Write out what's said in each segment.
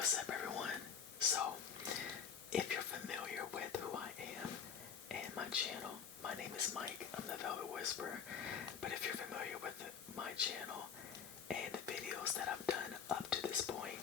What's up, everyone? So, if you're familiar with who I am and my channel, my name is Mike. I'm the Velvet Whisperer. But if you're familiar with my channel and the videos that I've done up to this point,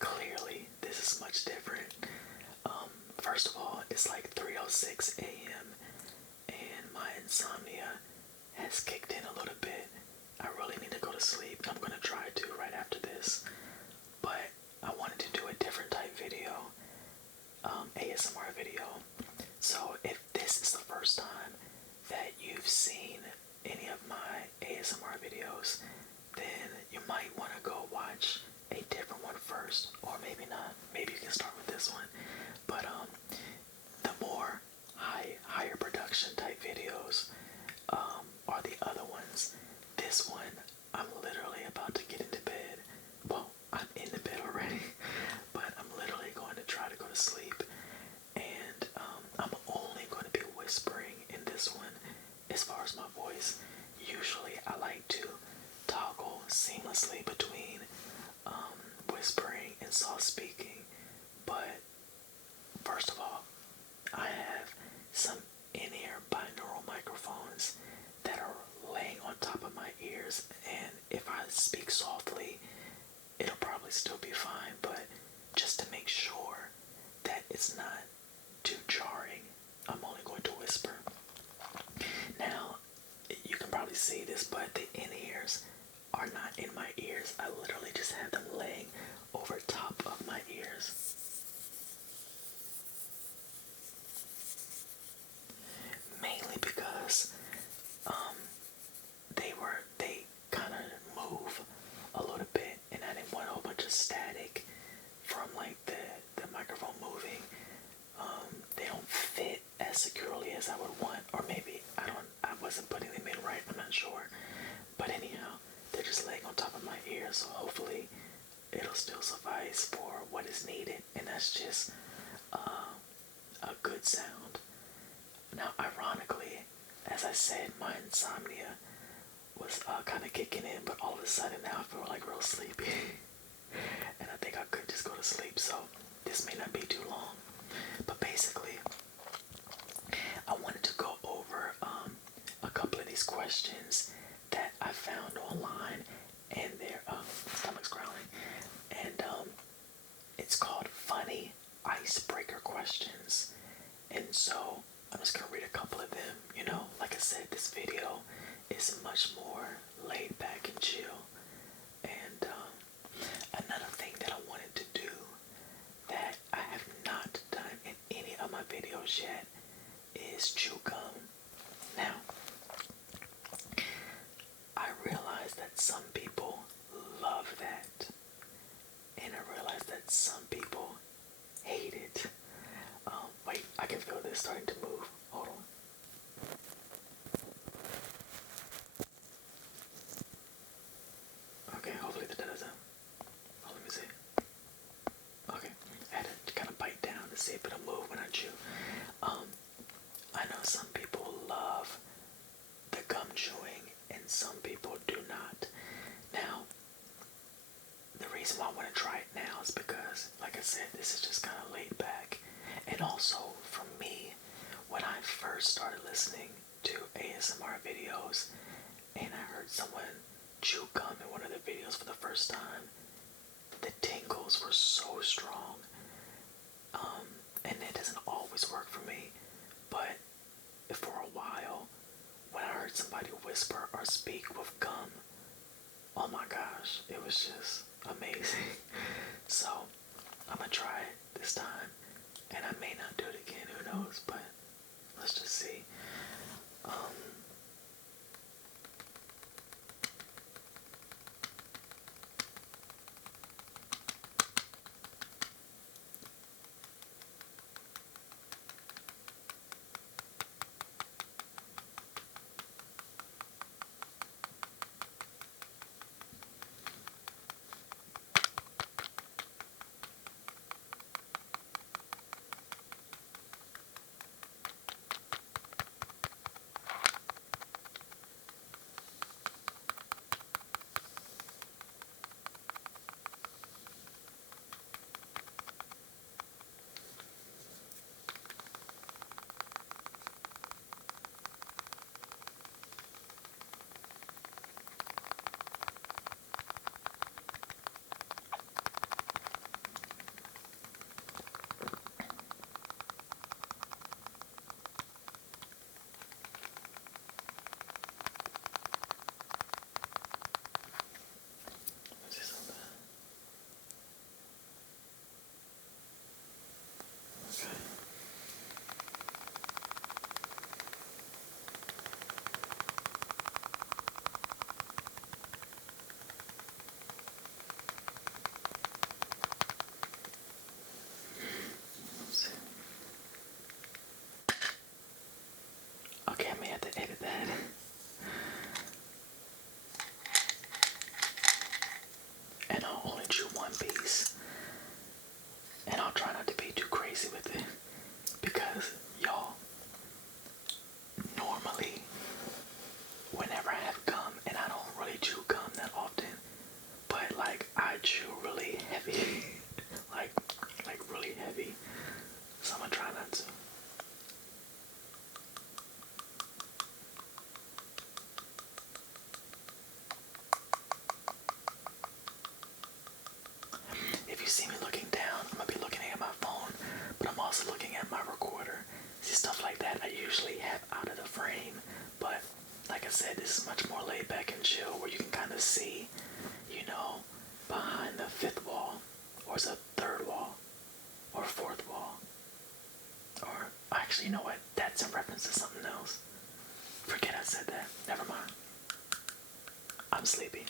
clearly this is much different. First of all, it's like 3:06 a.m. and my insomnia has kicked in a little bit. I really need to go to sleep. I'm gonna try to right after this, but I wanted to do a different type video, ASMR video. So if this is the first time that you've seen any of my ASMR videos, then you might want to go watch a different one first, or maybe not. Maybe you can start with this one. But the more higher production type videos are the other ones. This one, I'm literally about to get into bed. Well, I'm in the bed already, but I'm literally going to try to go to sleep. And I'm only going to be whispering in this one as far as my voice. Usually I like to toggle seamlessly between whispering and soft speaking. But first of all, I have some in-ear binaural microphones that are laying on top of my ears, and if I speak softly, it'll probably still be fine, but just to make sure that it's not too jarring, I'm only going to whisper. Now, you can probably see this, but the in-ears are not in my ears. I literally just have them laying over top of my ears. Mainly because they kind of move a little bit, and I didn't want a whole bunch of static from like the microphone moving. They don't fit as securely as I would want, or maybe I wasn't putting them in right, I'm not sure. But anyhow, they're just laying on top of my ear, so hopefully it'll still suffice for what is needed, and that's just a good sound. Now, ironically, as I said, my insomnia was kind of kicking in, but all of a sudden now I feel like real sleepy. And I think I could just go to sleep, so this may not be too long. But basically, I wanted to go over a couple of these questions that I found online, and their stomach's growling. And it's called Funny Icebreaker Questions. And so I'm just going to read a couple of them. You know, like I said, this video is much more laid back and chill. And another thing that I wanted to do that I have not done in any of my videos yet is chew gum. Now, I realize that some people love that, and I realize that some people hate it. Wait, I can feel this starting to move. Hold on. Okay, hopefully that doesn't. Oh, let me see. Okay, I had to kind of bite down to see if it'll move when I chew. I know some people love the gum chewing, and some people do not. Now, the reason why I want to try it now is because, like I said, this is just kind of laid back. And also, for me, when I first started listening to ASMR videos, and I heard someone chew gum in one of their videos for the first time, the tingles were so strong. And it doesn't always work for me, but for a while, when I heard somebody whisper or speak with gum, oh my gosh, it was just amazing. So, I'm gonna try it this time, and I may not do it again, who knows, but let's just see. said, this is much more laid back and chill, where you can kind of see, you know, behind the fifth wall, or is it third wall, or fourth wall, or actually, you know what? That's in reference to something else. Forget I said that. Never mind. I'm sleepy.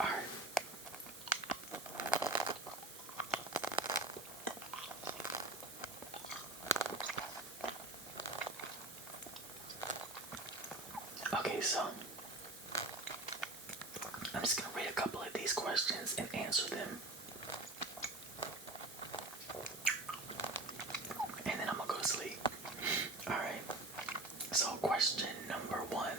Alright. Okay, so I'm just gonna read a couple of these questions and answer them. And then I'm gonna go to sleep. Alright. So question number 1.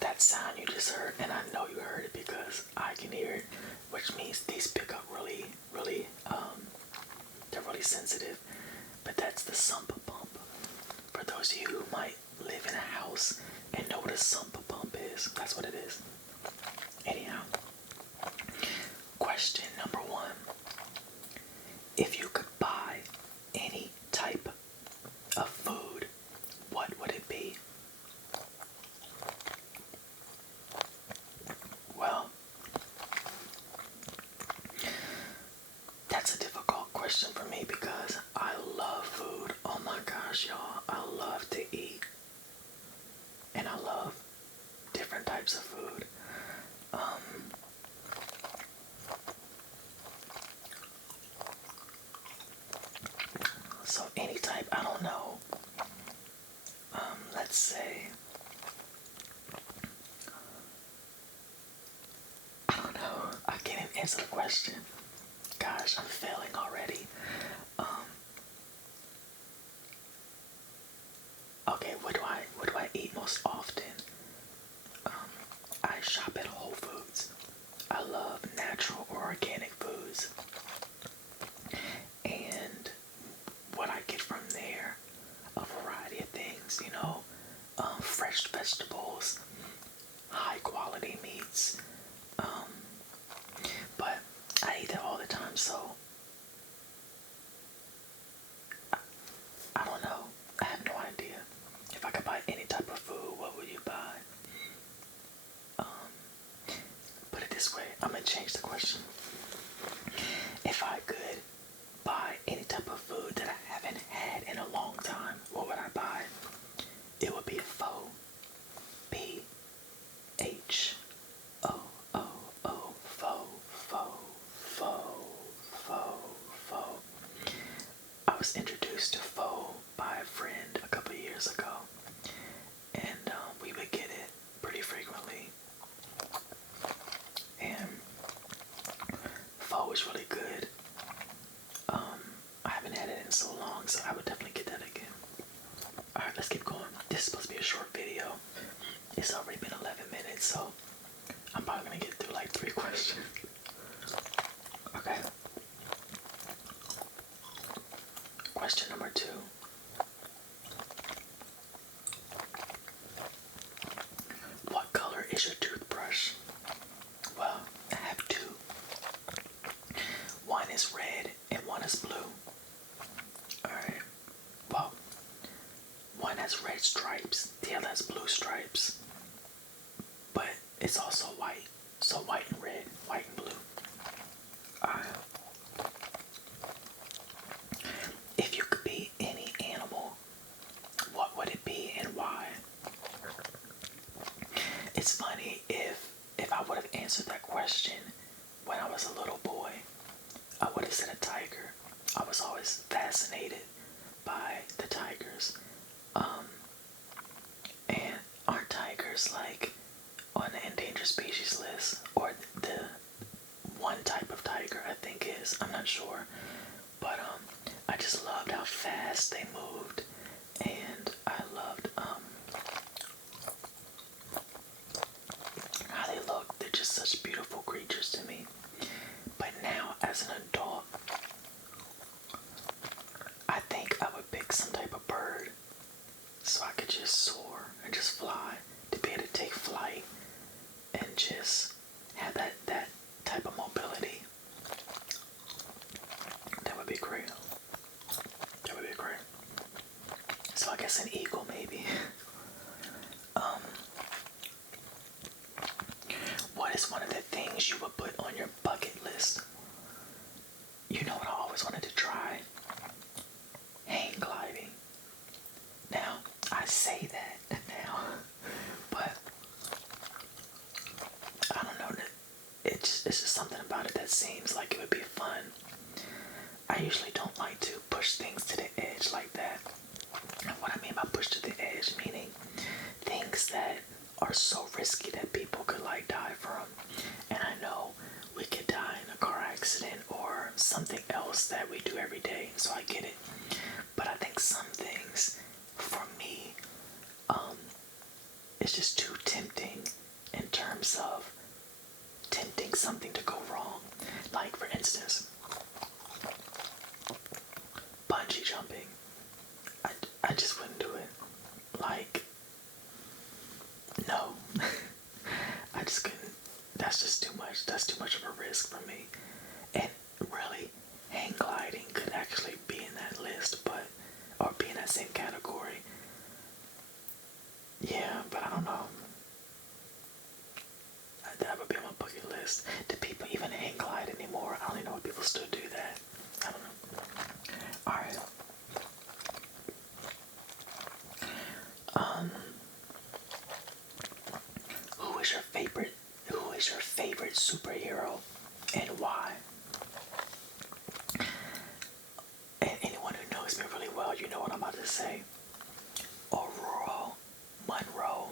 That sound you just heard, and I know you heard it because I can hear it, which means these pick up really, they're really sensitive. But that's the sump pump. For those of you who might live in a house and know what a sump pump is, that's what it is. Anyhow, question number 1. If you could buy any type of food, what would it be? Well, that's a difficult question for me because I love food. Oh my gosh, y'all. I love to eat. And I love different types of food. So any type, I don't know. Let's say, I don't know. I can't even answer the question. Gosh, I'm failing already. Okay, what do I eat most often? I shop at Whole Foods. I love natural or organic foods. And what I get from there, a variety of things, you know, fresh vegetables, high quality meats. But I eat it all the time, so I don't know. I have no idea. If I could buy any type of food, what would you buy? Put it this way, I'm gonna change the question. If I could buy any type of food that I haven't had in a long time, what would I buy? It would be a pho. P-H-O-O-O. Pho. I was introduced to pho by a friend a couple of years ago, and we would get it pretty frequently. And pho is really good. I haven't had it in so long, so I would definitely get that again. Alright, let's keep going. This is supposed to be a short video. It's already been 11 minutes, so I'm probably gonna get through like 3 questions. Okay. Question number 2. What color is your toothbrush? Well, I have 2. One is red and one is blue. Alright. Well, one has red stripes, the other has blue stripes. But it's also white. So white and red, white and blue. Alright. If you could be any animal, what would it be and why? It's funny, if I would have answered that question when I was a little boy, I would have said a tiger. I was always fascinated by the tigers. And aren't tigers like on the endangered species list? Or the one type of tiger I think is, I'm not sure. But I just loved how fast they moved, and I loved how they looked. They're just such beautiful creatures to me. But now, as an adult, I think I would pick some type of bird so I could just soar and just fly, to be able to take flight and just have that type of mobility. be great. That would be great. So I guess an eagle maybe. What is one of the things you would put on your bucket list? You know what I always wanted to try? Hang gliding. Now, I say that now, but I don't know. It's just something about it that seems like it would be fun. I usually don't like to push things to the edge like that. And what I mean by push to the edge, meaning things that are so risky that people could like die from. And I know we could die in a car accident or something else that we do every day, so I get it. But I think some things, for me, it's just too tempting in terms of tempting something to go wrong. Like, for instance, bungee jumping. I just wouldn't do it. Like, no. I just couldn't. That's just too much. That's too much of a risk for me. And really, hang gliding could actually be in that list, or be in that same category. Yeah, but I don't know. That would be on my bucket list. Do people even hang glide anymore? I don't even know if people still do that. I don't know. Alright. Who is your favorite superhero and why? And anyone who knows me really well, you know what I'm about to say. Aurora Monroe,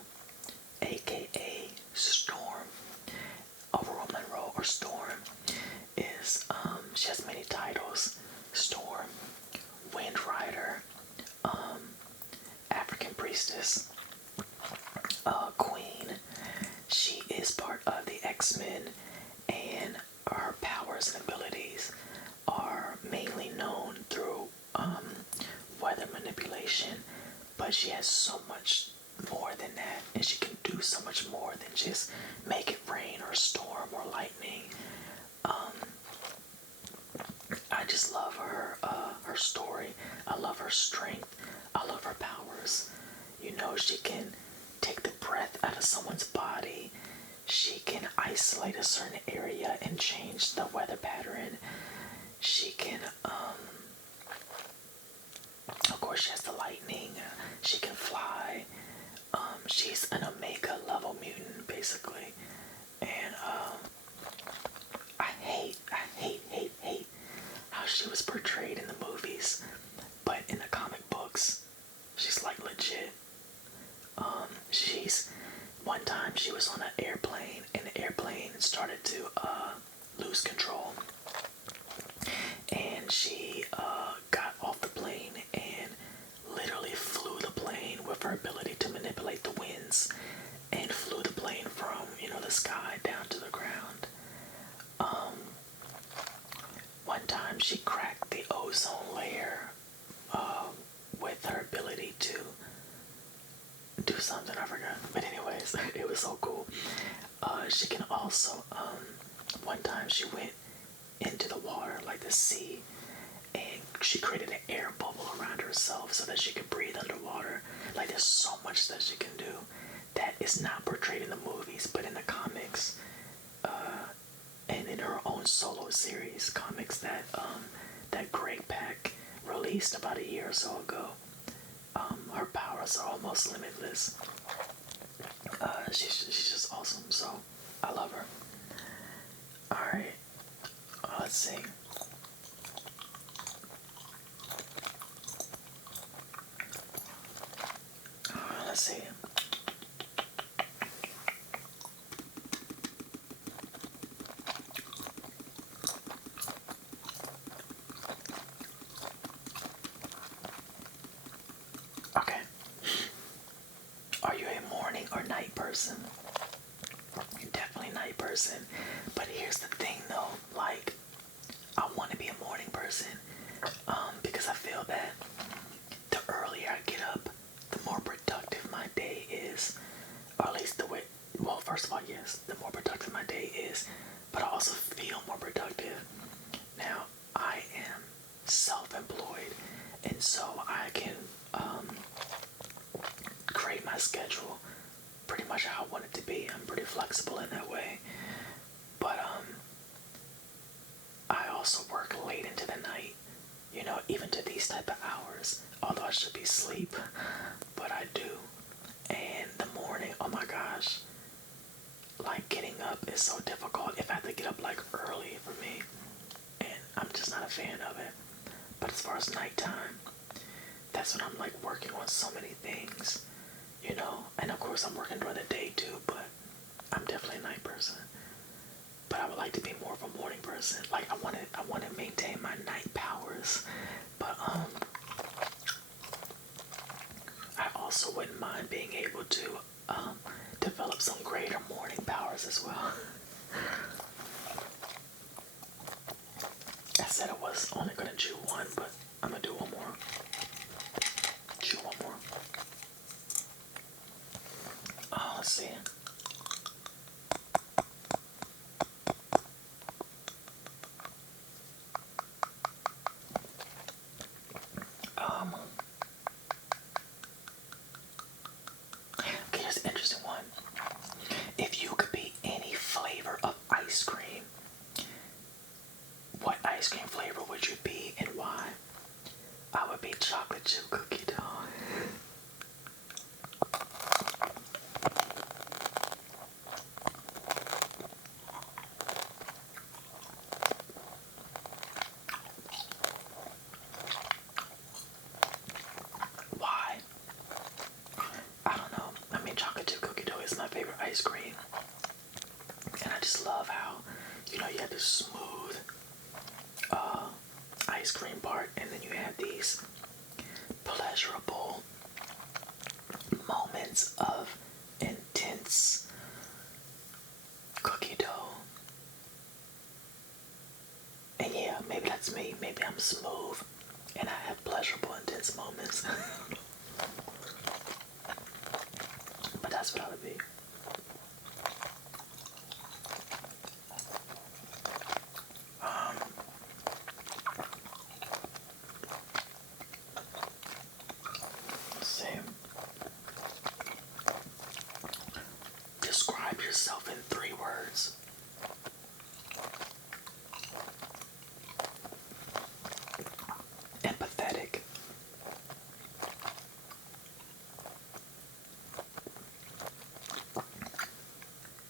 aka Storm. Aurora Monroe, or Storm, is she has many titles. Storm, Wind Rider, African Priestess, Queen. She is part of the X-Men, and her powers and abilities are mainly known through weather manipulation, but she has so much more than that, and she can do so much more than just make it rain or storm or lightning. I just love her story. I love her strength. I love her powers. You know, she can take the breath out of someone's body. She can isolate a certain area and change the weather pattern. She can, of course, she has the lightning. She can fly. She's an Omega level mutant, basically. And, I hate how she was portrayed in the movies. But in the comic books, she's like legit. One time she was on an airplane, and the airplane started to lose control, and she got off the plane and literally flew the plane with her ability to manipulate the winds, and flew the plane from the sky down to the ground. One time she cracked the ozone layer with her ability to do something, I forgot. But anyways, it was so cool. She can also, one time she went into the water, like the sea, and she created an air bubble around herself so that she could breathe underwater. Like, there's so much that she can do that is not portrayed in the movies, but in the comics, and in her own solo series, comics that Greg Pak released about a year or so ago. Her powers are almost limitless. She's just awesome, so I love her. Alright, let's see. Let's see. Okay. Are you a morning or night person? Definitely night person. But here's the thing though, like, I want to be a morning person, because I feel that the earlier I get up, the more productive my day is. Or at least the way, well, first of all, yes, the more productive my day is, but I also feel more productive. Now, I am self-employed, and so I can create my schedule pretty much how I want it to be. I'm pretty flexible in that way. But I also work late into the night, even to these type of hours. Although I should be asleep, but I do. And the morning, oh my gosh, like getting up is so difficult. If I have to get up like early for me, and I'm just not a fan of it. But as far as nighttime, that's when I'm like working on so many things, and of course I'm working during the day too, but I'm definitely a night person. But I would like to be more of a morning person. Like I want to maintain my night powers, but I also wouldn't mind being able to develop some greater morning powers as well. I said I was only gonna chew one, but I'm gonna do one more. Chew one more. Oh, let's see. Okay, here's an interesting one. If you could be any flavor of ice cream, what ice cream flavor would you be and why? I would be chocolate chip cookie dough. Why? I don't know. I mean, chocolate chip cookie dough is my favorite ice cream. And I just love how, you have this smooth ice cream part, and then you have these pleasurable moments of intense cookie dough. And yeah, maybe that's me. Maybe I'm smooth and I have pleasurable, intense moments. But that's what I would be. Let's see. Describe yourself in 3 words. Empathetic.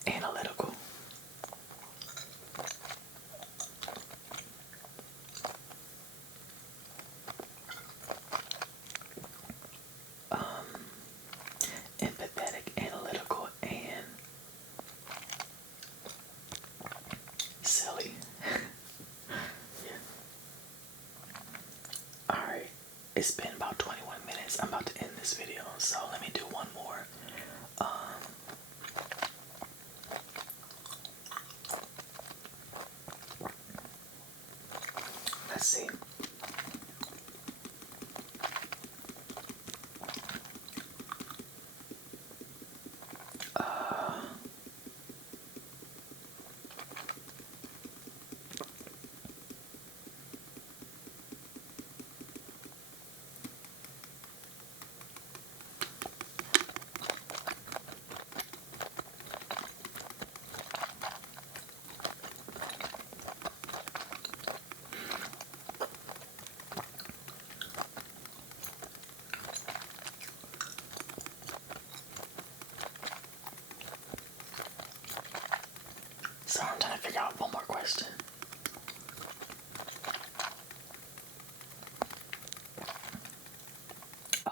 Analytical. Empathetic, analytical, and silly. Yeah. Alright, it's been about 21 minutes. I'm about to end this video, so let me do one more. Let's see. So I'm trying to figure out one more question.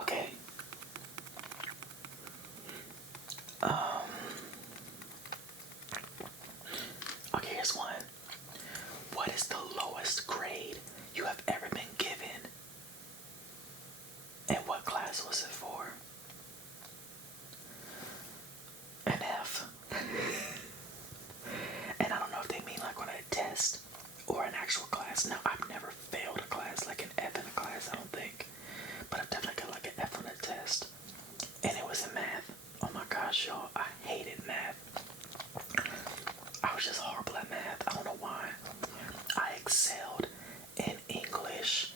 Okay. Okay, here's one. What is the lowest grade you have ever been given? And what class was it for? An F. And I don't know if they mean like on a test or an actual class. Now, I've never failed a class, like an F in a class, I don't think. But I've definitely got like an F on a test. And it was in math. Oh my gosh, y'all, I hated math. I was just horrible at math. I don't know why. I excelled in English,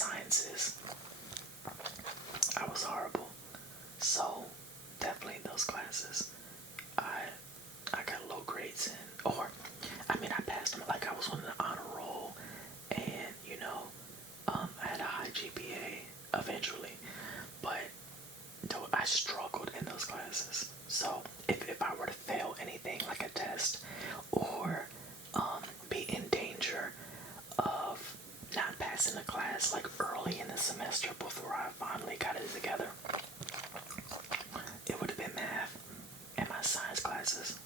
sciences. I was horrible. So definitely in those classes, I got low grades in, or I mean I passed them. Like I was on an honor roll, and I had a high GPA eventually, but I struggled in those classes. So if I were to fail anything like a test, or be in danger of not passing a class like early in the semester before I finally got it together, it would have been math, and my science classes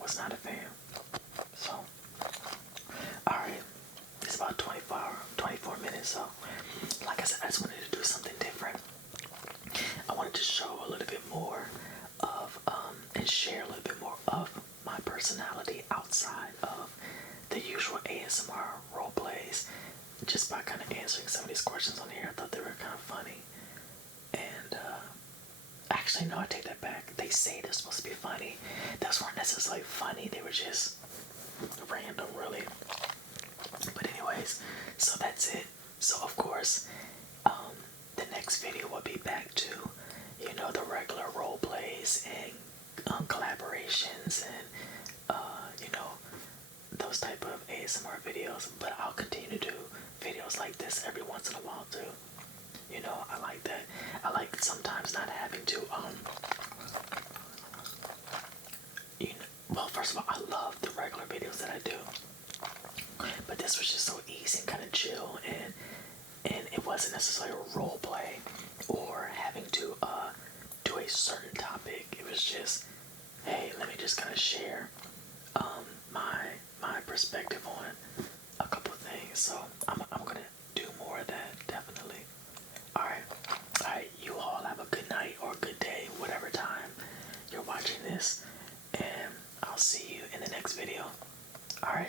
was not a fan. So, alright, it's about 24 minutes, so like I said, I just wanted to do something different. I wanted to show a little bit more of, and share a little bit more of my personality outside of the usual ASMR role plays, just by kind of answering some of these questions on here. I thought they were kind of funny. And, actually, no, I take that back. They say they're supposed to be funny. Those weren't necessarily funny, they were just random, really. But anyways, so that's it. So of course, the next video will be back to, the regular role plays and collaborations and, those type of ASMR videos. But I'll continue to do videos like this every once in a while too. I like that. I like sometimes not having to, well, first of all, I love the regular videos that I do. But this was just so easy and kind of chill, and it wasn't necessarily a role play or having to do a certain topic. It was just, hey, let me just kind of share my perspective on a couple of things. So I'm gonna do more of that, definitely. Alright, you all have a good night or a good day, whatever time you're watching this, and I'll see you in the next video. Alright.